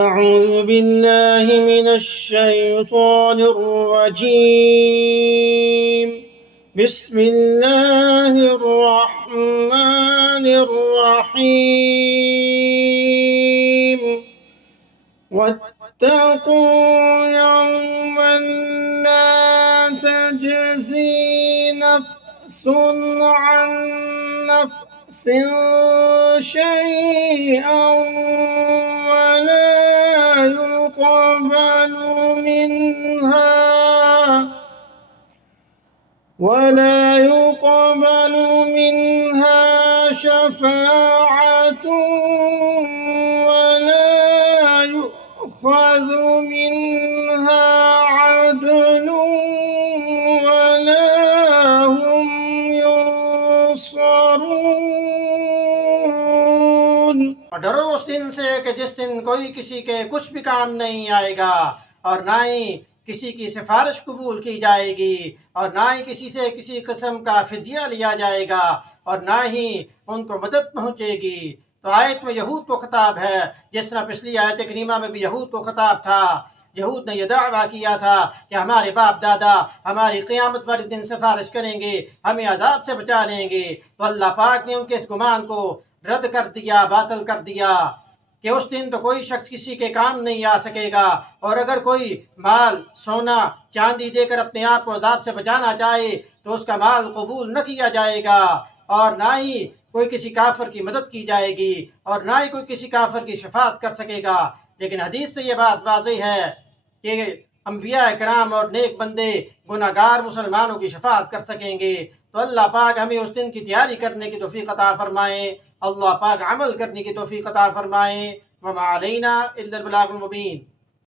أعوذ بالله من الشيطان الرجيم. بسم الله الرحمن الرحيم. واتقوا يوما لا تجزي نفس عن نفس شيئا ولا يقبل منها شفاعة ولا يؤخذ منها عدل ولا هم ينصرون۔ اور ڈرو اس دن سے کہ جس دن کوئی کسی کے کچھ بھی کام نہیں آئے گا، اور نہ ہی کسی کی سفارش قبول کی جائے گی، اور نہ ہی کسی سے کسی قسم کا فدیہ لیا جائے گا، اور نہ ہی ان کو مدد پہنچے گی۔ تو آیت میں یہود کو خطاب ہے، جس طرح پچھلی آیت کریمہ میں بھی یہود کو خطاب تھا۔ یہود نے یہ دعویٰ کیا تھا کہ ہمارے باپ دادا ہماری قیامت والے دن سفارش کریں گے، ہمیں عذاب سے بچا لیں گے۔ تو اللہ پاک نے ان کے اس گمان کو رد کر دیا، باطل کر دیا کہ اس دن تو کوئی شخص کسی کے کام نہیں آ سکے گا، اور اگر کوئی مال سونا چاندی دے کر اپنے آپ کو عذاب سے بچانا چاہے تو اس کا مال قبول نہ کیا جائے گا، اور نہ ہی کوئی کسی کافر کی مدد کی جائے گی، اور نہ ہی کوئی کسی کافر کی شفاعت کر سکے گا۔ لیکن حدیث سے یہ بات واضح ہے کہ انبیاء کرام اور نیک بندے گناہ گار مسلمانوں کی شفاعت کر سکیں گے۔ تو اللہ پاک ہمیں اس دن کی تیاری کرنے کی توفیق عطا فرمائے، اللہ پاک عمل کرنے کی توفیق عطا فرمائے۔ وما علینا الا البلاغ المبین۔